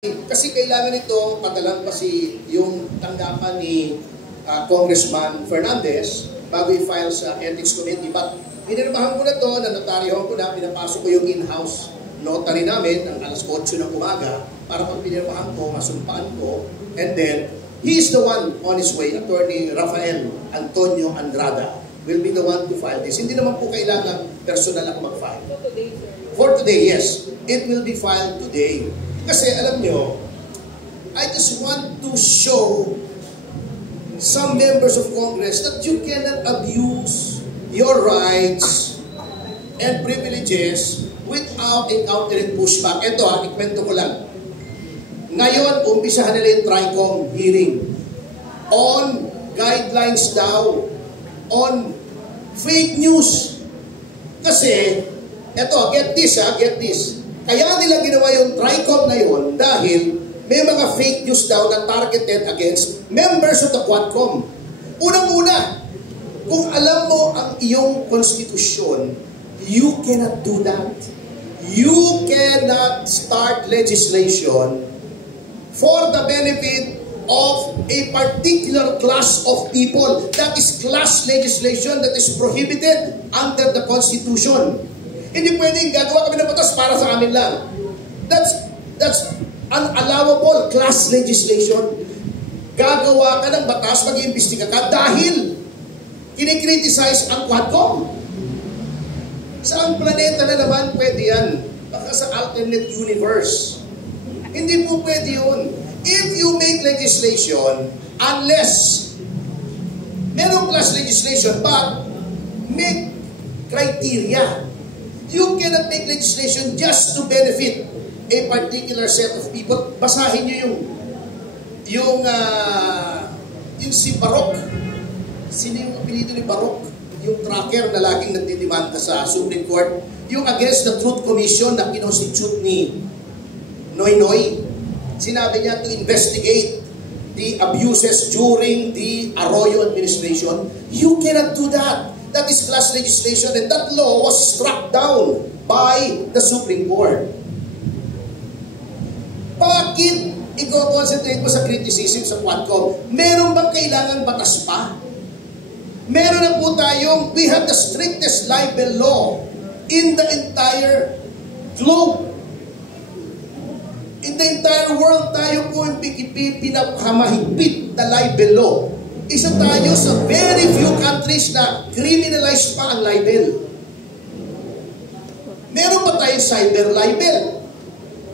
Kasi kailangan ito padalang pa yung tanggapan ni Congressman Fernandez bago i-file sa Ethics Committee. But pinirmahan ko na to, nanotaryohan ko na, pinapasok ko yung in-house notary namin ng alas 8 ng umaga para pag pinirmahan ko, masumpaan ko. And then, he is the one on his way, Attorney Rafael Antonio Andrada will be the one to file this. Hindi naman po kailangan personal ako mag-file. For today, yes. It will be filed today. Kasi alam nyo, I just want to show some members of Congress that you cannot abuse your rights and privileges without encountering pushback. Ito ikwento ko lang. Ngayon, umpisahan nila yung TRICOM hearing on guidelines daw on fake news. Kasi, eto, get this. Kaya nila ginawa yung TRICOM na yun dahil may mga fake news daw na targeted against members of the Quadcom. Unang-una, kung alam mo ang iyong konstitusyon, you cannot do that. You cannot start legislation for the benefit of a particular class of people. That is class legislation that is prohibited under the Constitution. Hindi pwedeng gagawa kami ng batas para sa amin lang. That's unallowable class legislation. Gagawa ka ng batas, mag-iimbestiga ka dahil kinikriticize ang Quadcom. Saang planeta na naman pwede yan? Baka sa alternate universe. Hindi po pwede yun. If you make legislation, unless merong class legislation, but make criteria. You cannot make legislation just to benefit a particular set of people. Basahin nyo yung si Baroque. Sino yung apelido ni Baroque? Yung tracker na laging nagdidemanda sa Supreme Court. Yung against the Truth Commission na kinonstitute ni Noynoy. Sinabi niya to investigate the abuses during the Arroyo administration. You cannot do that. That is class legislation, and that law was struck down by the Supreme Court. Bakit i-concentrate mo sa criticism sa Quadcom? Meron bang kailangan batas pa? Meron na po tayong, we have the strictest libel law in the entire globe. In the entire world, tayo po yung pinakamahigpit na libel law. Isa tayo sa very few countries na criminalized pa ang libel. Meron pa tayong cyber libel.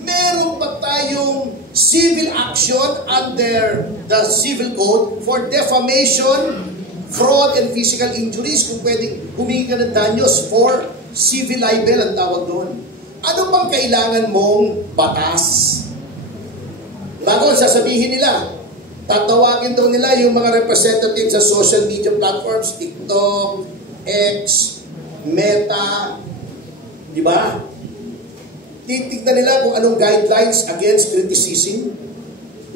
Meron pa tayong civil action under the civil code for defamation, fraud, and physical injuries. Kung pwedeng humingi ka ng danyos for civil libel ang tawag doon. Ano bang kailangan mong batas? Bago sasabihin nila, tatawagin daw nila yung mga representatives sa social media platforms, TikTok, X, Meta, di ba? Titignan nila kung anong guidelines against criticism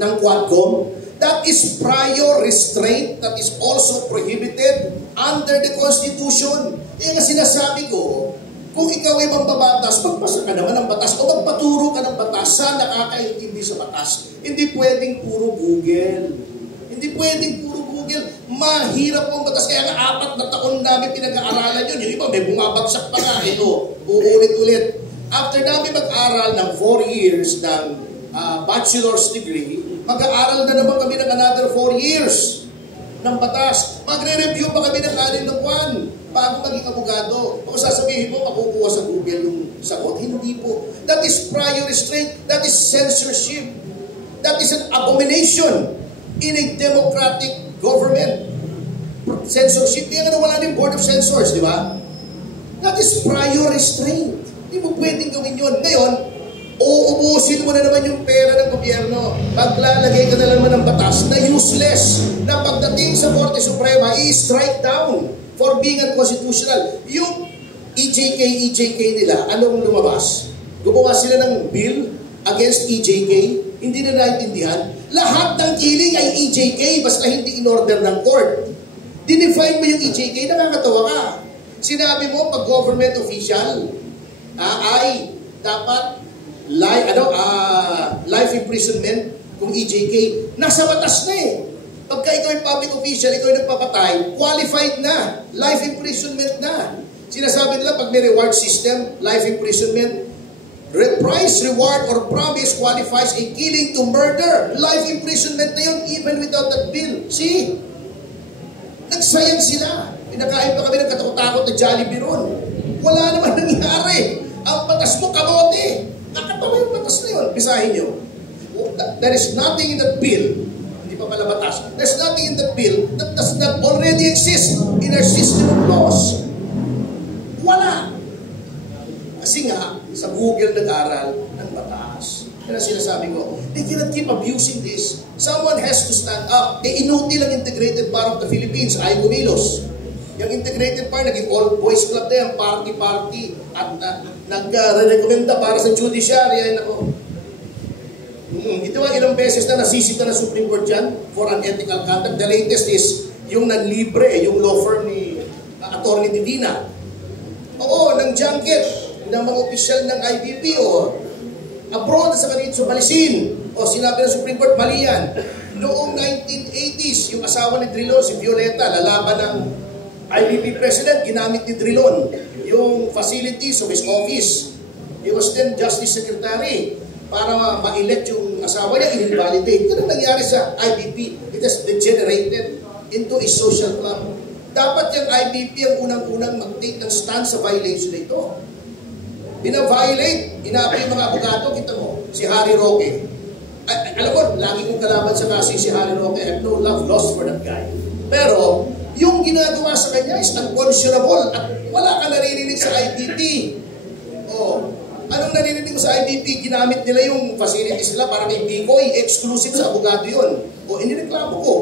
ng Quadcom. That is prior restraint that is also prohibited under the Constitution. Yung sinasabi ko, kung ikaw ay mambabatas, magpasa ka naman ng batas o magpaturo ka ng batas sa nakakaintindi sa batas. Hindi pwedeng puro Google. Hindi pwedeng puro Google. Mahirap po ang batas. Kaya nga 4 na taon namin pinag-aaralan yun. Yung iba may bumabagsak pa nga. Ito, uulit-ulit. After namin mag-aral ng 4 years ng bachelor's degree, mag-aaral na naman kami ng another 4 years ng batas. Magre-review pa kami ng 6 na buwan bago maging abogado. Kung sasabihin mo, makukuha sa Google yung sagot. Hindi po. That is prior restraint. That is censorship. That is an abomination in a democratic government. Censorship. Kaya nga wala rin Board of Censors, di ba? That is prior restraint. Hindi mo pwedeng gawin yun. Ngayon, uubusin mo na naman yung pera ng gobyerno. Paglalagay ka na naman ng batas na useless, na pagdating sa Korte Suprema, i-strike down for being unconstitutional. Yung EJK nila, anong lumabas? Gumawa sila ng bill against EJK, hindi na naintindihan. Lahat ng killing ay EJK, basta hindi in-order ng court. Dinefine mo yung EJK, nakakatawa ka. Sinabi mo, pag government official, ay dapat life imprisonment kung EJK, nasa batas na eh. Pagka ikaw ay public official, ikaw ay nagpapatay, qualified na, life imprisonment na. Sinasabi nila pag may reward system, life imprisonment, price, reward, or promise qualifies a killing to murder. Life imprisonment na yun even without that bill. See? Nagsayang sila. Pinakain pa kami ng katakot-takot na Jollibee ron. Wala naman nangyari. Ang batas mo, kamote. Nakatawa yung batas na yun. Bisahin nyo. There is nothing in that bill. Hindi pa pala batas. There's nothing in that bill that does not already exist in our system of laws. Wala. Kasi nga, sa Google nag-aral ng batas. Kaya sinasabi ko, they cannot keep abusing this. Someone has to stand up. Inuti lang Integrated Bar of the Philippines, ay Gumilos. Yung Integrated Bar, naging all-boys club na yan, party-party. At nag-recommenda para sa judiciary. Ay, nako. Ito ba, ilang beses na nasisita na Supreme Court dyan for unethical conduct. The latest is yung nanlibre, yung law firm ni Attorney Divina. Oo, ng junket ng mga opisyal ng IBP o abroad sa kanito, balisin. O sinabi ng Supreme Court, mali yan. Noong 1980s, yung asawa ni Drilon, si Violeta, lalaban ng IBP President, ginamit ni Drilon yung facilities of his office. He was then Justice Secretary para ma-elect yung asawa niya, invalidate. Ganun nangyari sa IBP. It has degenerated into a social club. Dapat yung IBP ang unang-unang mag-take ng stand sa violation na ito. Bina-violate, inaapay yung mga abogado, kita mo, si Harry Roque. Alam mo, lagi kong kalaban sa kasi si Harry Roque. I have no love lost for that guy. Pero, yung ginagawa sa kanya is unconscionable at wala ka naririnig sa IBP. Oh, anong naririnig mo sa IBP? Ginamit nila yung facilities nila para may Bicoy, exclusive sa abogado yun. O, inireklamo ko.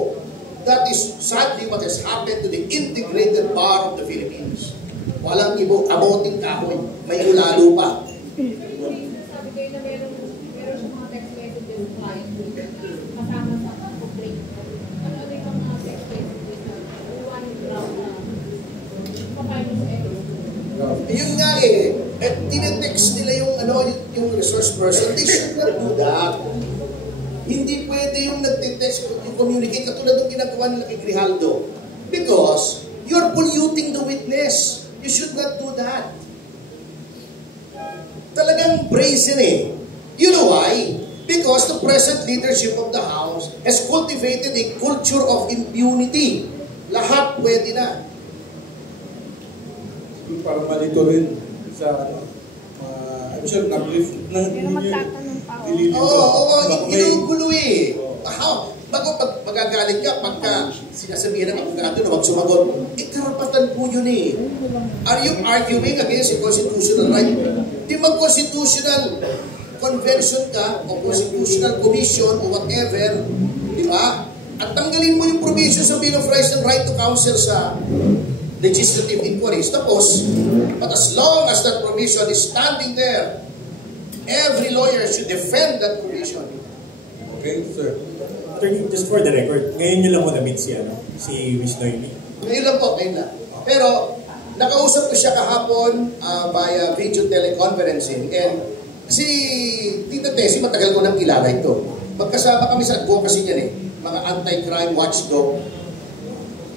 That is sadly what has happened to the Integrated Bar of the Philippines. Walang ibo, kamoting kahoy. May ulalo pa. Sabi kayo na meron siyang mga text messages kasama sa complaint. Ano yung mga text messages na one round na papayos Yun nga eh. At tinetext nila yung resource person. They should not do that. Hindi pwede yung nagtitext, yung communicate katulad ng ginagawa nila kay Grijaldo. Because you're polluting the witness. You should not do that. Talagang brazen eh. You know why? Because the present leadership of the House has cultivated a culture of impunity. Lahat pwede na. Para malito rin sa I'm sure na-brief na magtatanong pa ako. Oo, ginugulo eh. Bago magagalit ka, pagka sinasabihin ng abogado na huwag sumagot, karapatan po yun eh. Are you arguing against a constitutional right? Di mag-constitutional convention ka, o constitutional commission, o whatever, di ba? At tanggalin mo yung provision sa Bill of Rights ng right to counsel sa legislative inquiries. Tapos, but as long as that provision is standing there, every lawyer should defend that provision. Okay, sir. Attorney, just for the record, ngayon nyo lang mo na-meet si Miss Noemi? Ngayon lang po, ngayon lang. Pero, nakausap ko siya kahapon via video teleconferencing. And si Tita Tessie, matagal ko nang kilala ito. Magkasama kami sa advocacy niyan eh. Mga anti-crime watchdog.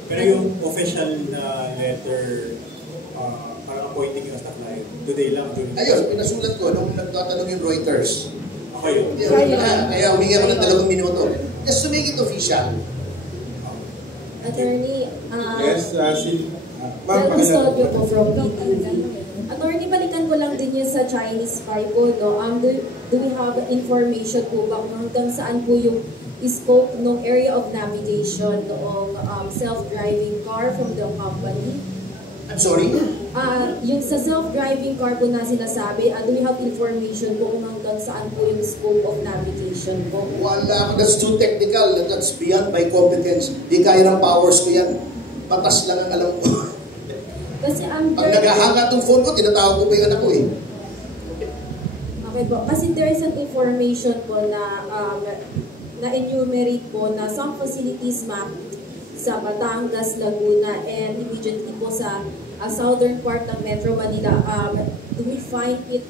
Pero yung official na letter, parang appointing yung staff na yun, today lang. Ayun, pinasulat ko nung nagtatanong yung Reuters. Ako yun. Kaya humingi ako ng 2 minuto. Just to make it official. Attorney, Yes, Ma'am Custodio po from PTV. Attorney, balikan ko lang din yun sa Chinese spy po, no? Do we have information po ba kung hanggang saan po yung scope ng area of navigation noong self-driving car from the company? I'm sorry? Yung sa self-driving car po na sinasabi, do we have information po kung hanggang saan po yung scope of navigation po? Wala. That's too technical. That's beyond my competence. Di kaya ng powers ko yan. Patas lang ang alam ko. Kasi pag naghahanga itong phone ko, tinatawag ko pa yung anak ko eh. Okay po. Kasi there is an information po na na-enumerate po na some facilities map sa Batangas, Laguna, and immediately po sa southern part ng Metro Manila. Do we find it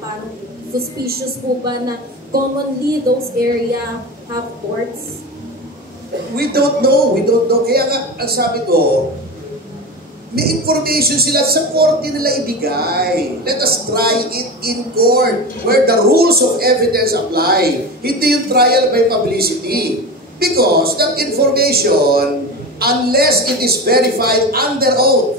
parang suspicious po ba na commonly those area have ports? We don't know. Kaya nga, ang sabi ko, may information sila sa korte nila ibigay. Let us try it in court where the rules of evidence apply. Hindi yung trial by publicity. Because that information, unless it is verified under oath,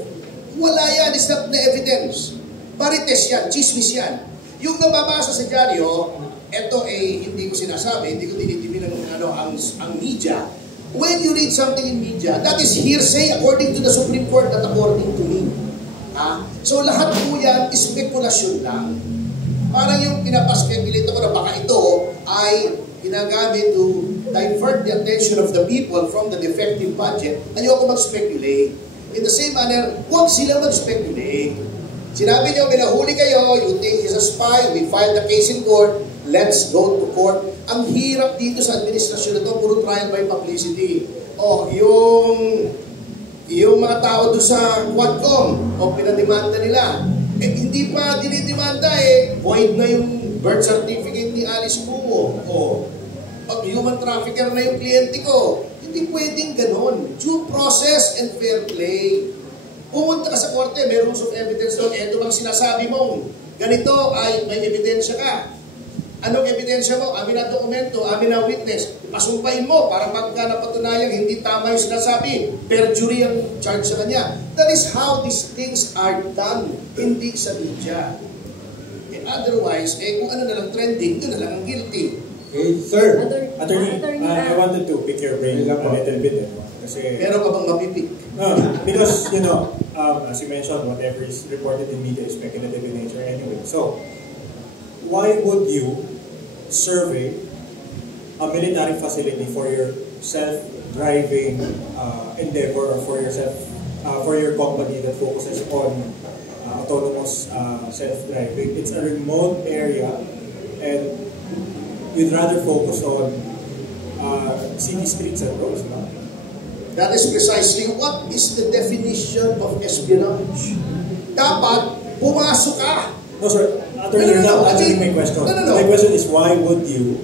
wala yan. It's not the evidence. Marites yan. Chismis yan. Yung nababasa sa dyaryo, eto hindi ko sinasabi, hindi ko tinitimin ang media. When you read something in media, that is hearsay according to the Supreme Court, not according to me. So lahat po yan, spekulasyon lang. Parang yung pinapaspekulate ako na baka ito ay ginagamit to divert the attention of the people from the defective budget. Ayoko mag-speculate. In the same manner, huwag sila mag-speculate. Sinabi niyo, may nahuli kayo, you think he's a spy, we filed the case in court, let's go to court. Ang hirap dito sa administrasyon na ito, puro trial by publicity. Yung mga tao doon sa Quadcom, pinademanda nila. Hindi pa dinidemanda void na yung birth certificate ni Alice Buo. Human trafficker na yung kliyente ko. Hindi pwedeng ganon. Due process and fair play. Pumunta ka sa korte, may rules of evidence doon. Ito bang sinasabi mo? Ganito ay may ebidensya ka. Anong ebidensya mo? Amin na dokumento, amin na witness. Pasumpain mo para pagka napatunayang hindi tama yung sinasabi. Perjury ang charge sa kanya. That is how these things are done. Hindi sa media. Otherwise, kung ano na lang trending, yun na lang ang guilty. Okay, sir. Attorney, I wanted to pick your brain a little bit. Kasi, meron ka bang mapipik? Because, as you mentioned, whatever is reported in media is speculative in nature anyway. So, why would you survey a military facility for your self-driving endeavor or for your company that focuses on autonomous self-driving? It's a remote area, and you'd rather focus on city streets and roads, no? That is precisely what is the definition of espionage. Dapat pumasok ka. No, sir. You're not answering my question. No. My question is, why would you,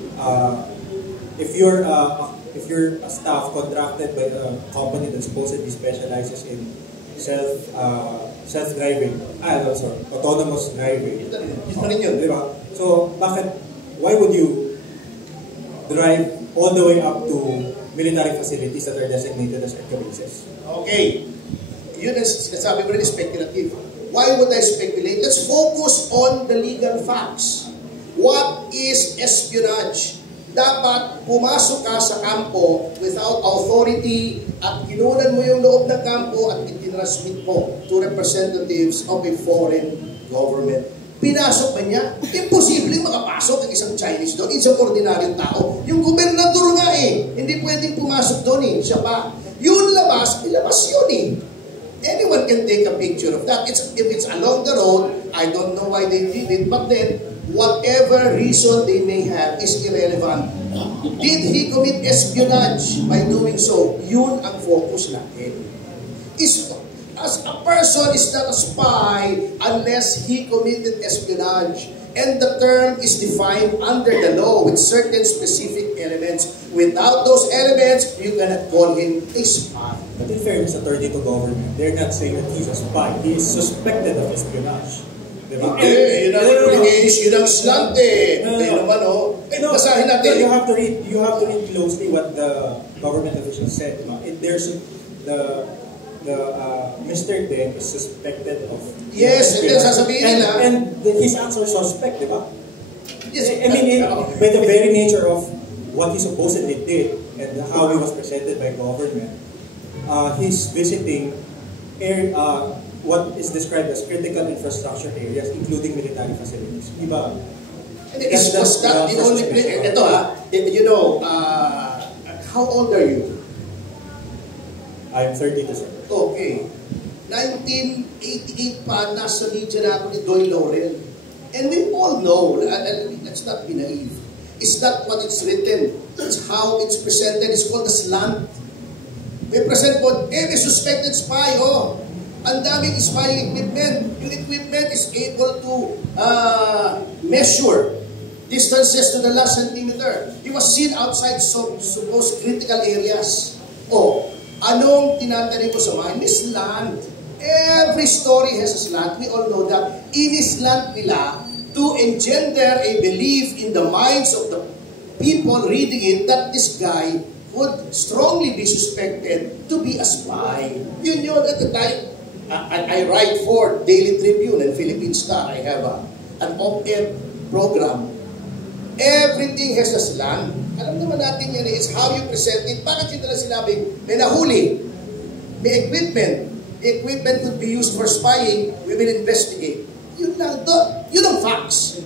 if you're a staff contracted by a company that supposedly specializes in self-driving, autonomous driving. Diba? So, why would you drive all the way up to military facilities that are designated as bases? Okay. Yun ang sinasabi ko rin, speculative. Why would I speculate? Let's focus on the legal facts. What is espionage? Dapat pumasok ka sa kampo without authority at kinunan mo yung loob ng kampo at itinransmit mo to representatives of a foreign government. Pinasok ba niya? Imposible makapasok ang isang Chinese doon, isang ordinaryong tao. Yung gobernador nga hindi pwedeng pumasok doon siya pa. Yung ilabas yun Anyone can take a picture of that. If it's along the road, I don't know why they did it, but then, whatever reason they may have is irrelevant. Did he commit espionage by doing so? Yun ang focus natin. As a person is not a spy unless he committed espionage. And the term is defined under the law with certain specific elements. Without those elements, you cannot call him a spy. But in fairness, attorney to government, they're not saying that he's a spy. He is suspected of espionage. Diba? Yun ang obligation, yun ang slant basahin natin. You have to read closely what the government officials said. There's Mr. Deng is suspected of... Yes, and then sasabihin nila... And his acts are suspect, di ba? Yes, I mean, by the very nature of what he supposedly did and how he was presented by government, he's visiting what is described as critical infrastructure areas, including military facilities. Di ba? Is that the only place? Ito how old are you? I'm 32, sir. Okay. 1988 pa, nasa media na ako ni Doy Laurel. And we all know, let's not be naive, it's not what it's written, it's how it's presented. It's called a slant. May present po, may suspected spy, ang daming spy equipment. Yung equipment is able to measure distances to the last centimeter. He was seen outside supposed critical areas. O, anong tinatanim mo sa mind? Slant. Every story has a slant. We all know that. Ini-slant nila to engender a belief in the minds of the people reading it that this guy would strongly be suspected to be a spy. Yun at the time. I write for Daily Tribune and Philippine Star. I have an op-ed program. Everything has a slant. Alam naman natin yan, it's how you present it. Bakit yun nila sinabing, may nahuli, may equipment. The equipment could be used for spying, we will investigate. Yun lang doon. Yun ang facts.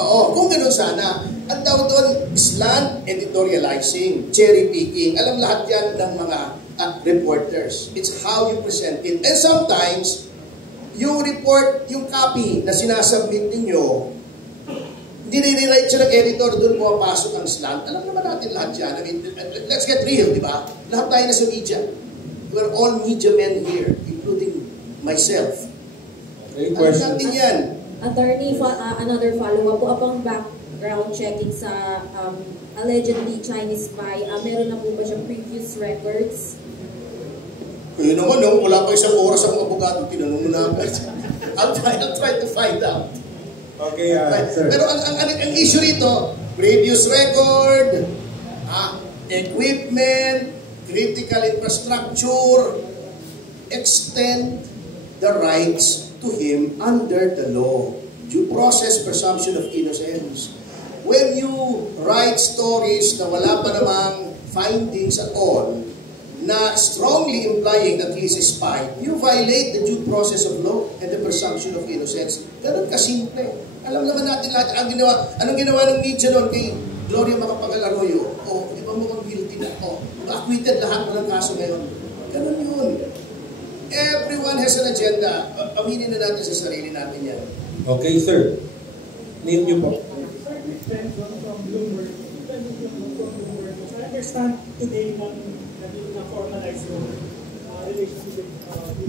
Oo, kung gano'n sana, ang tawag doon, slant editorializing, cherry picking. Alam lahat yan ng mga reporters. It's how you present it. And sometimes, yung report, yung copy na sinasubmit ninyo, dinirewrite siya ng editor, doon pumapasok ang slant. Alam naman natin lahat yan. I mean, let's get real, di ba? Lahat tayo na sa media. We're all media men here, including myself. Alam natin yan. Attorney, another follow-up po, upang background checking sa allegedly Chinese spy, meron na po ba siyang previous records? Kaya naman, wala pa isang oras ang abogado, tinanong mo na. I'll try to find out. Okay, sir. Pero ang issue rito, previous record, equipment, critical infrastructure, extend the rights to him under the law. Due process, presumption of innocence. When you write stories na wala pa namang findings at all, na strongly implying that he is a spy, you violate the due process of law and the presumption of innocence. Ganun kasimple. Alam naman natin lahat, anong ginawa ng media noon kay Gloria Macapagal-Arroyo? Di ba mukhang guilty na? Acquitted lahat ng kaso ngayon. Ganun yun. Everyone has an agenda. Aminin na natin sa sarili natin yan. Okay, sir. Name niyo po. Sir, this friend from Bloomberg. So I understand today na formalize yung relationship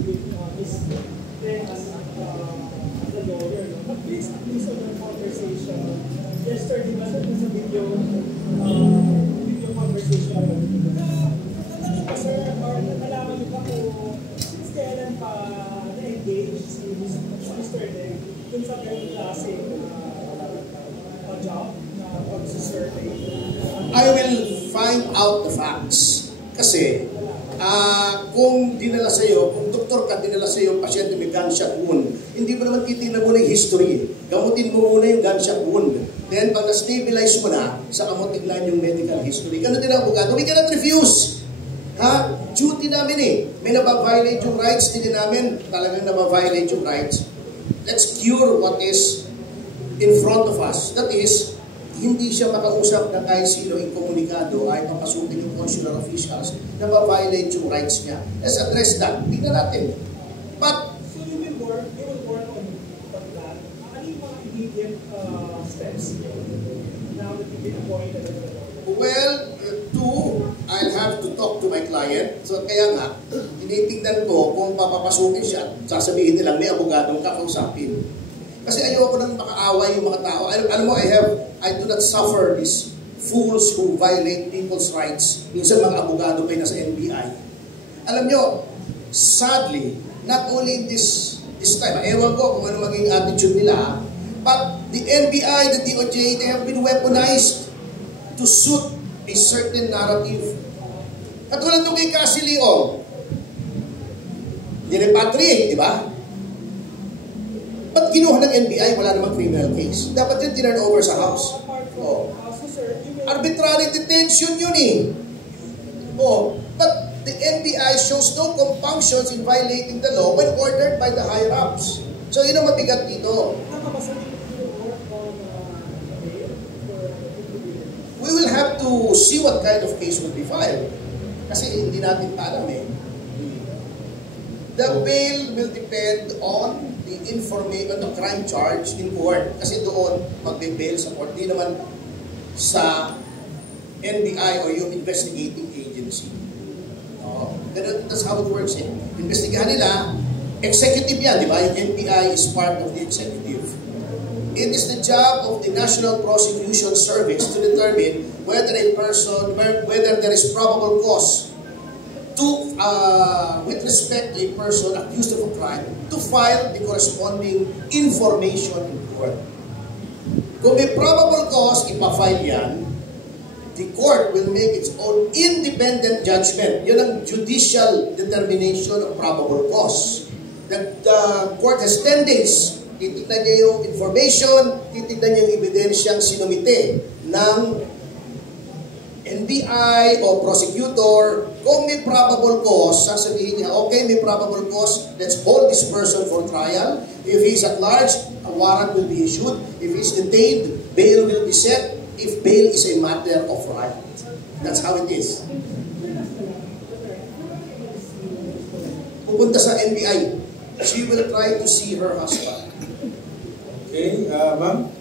with Ms. Deng as a lawyer. But please, at least on the conversation, yesterday, nasa video conversation natin. Sir, or nalaman niyo ba kung since kailan pa na-engage si Mr. Deng dun sa ganyung klaseng job na pag-survey? I will find out the facts. Kasi, kung dinala sa'yo, kung doktor ka, dinala sa'yo, pasyente may gunshot wound, hindi mo naman titignan mo na yung history. Gamutin mo muna yung gunshot wound. Then, pag na-stabilize mo na, saka mo tignan yung medical history. Ganun din ang abogado. We cannot refuse. Duty namin eh. May nababiolate yung rights, hindi namin talagang nababiolate yung rights. Let's cure what is in front of us. That is, hindi siya makausap ng kahit sino inkomunikado ay papasukin yung consular officials na ma-violate yung rights niya. Let's address that. Tingnan natin. But, so you will work on that. Ano yung mga immediate steps now that you've been appointed? well, I'll have to talk to my client. So kaya nga, tinitingnan ko kung papapasukin siya, sasabihin nilang may abogadong kakausapin. Kasi ayoko nang makaaway yung mga tao. Alam mo, I do not suffer these fools who violate people's rights. Minsan mga abogado pa nasa NBI. Alam nyo, sadly, not only in this time, ewan ko kung ano maging attitude nila, but the NBI, the DOJ, they have been weaponized to suit a certain narrative. Katulad nung kay Cassie Leong, nirepatriate, di ba? Ba't kinuha ng NBI? Wala namang criminal case. Dapat yun tinurn over sa House. Oh. Arbitrary detention yun eh. Oh. But the NBI shows no compunctions in violating the law when ordered by the higher-ups. So yun ang mabigat dito. We will have to see what kind of case will be filed. Kasi hindi natin pa alam eh. The bail will depend on the information, the crime charge in court. Kasi doon magbe-bail sa court. Di naman sa NBI or yung investigating agency. That's how it works eh. Investigahan nila, executive yan, di ba? Yung NBI is part of the executive. It is the job of the National Prosecution Service to determine whether there is probable cause to, with respect to a person accused of a crime, to file the corresponding information in court. Kung may probable cause, ipafile yan, the court will make its own independent judgment. Yun ang judicial determination of probable cause. The court has 10 days. Titignan niya yung information, titignan niya yung ebidensyang sinumite ng NBI o prosecutor. Kung may probable cause, sasabihin niya, okay, may probable cause, let's hold this person for trial. If he's at large, a warrant will be issued. If he's detained, bail will be set. If bail is a matter of right. That's how it is. Pupunta sa NBI. She will try to see her husband. Okay, ma'am?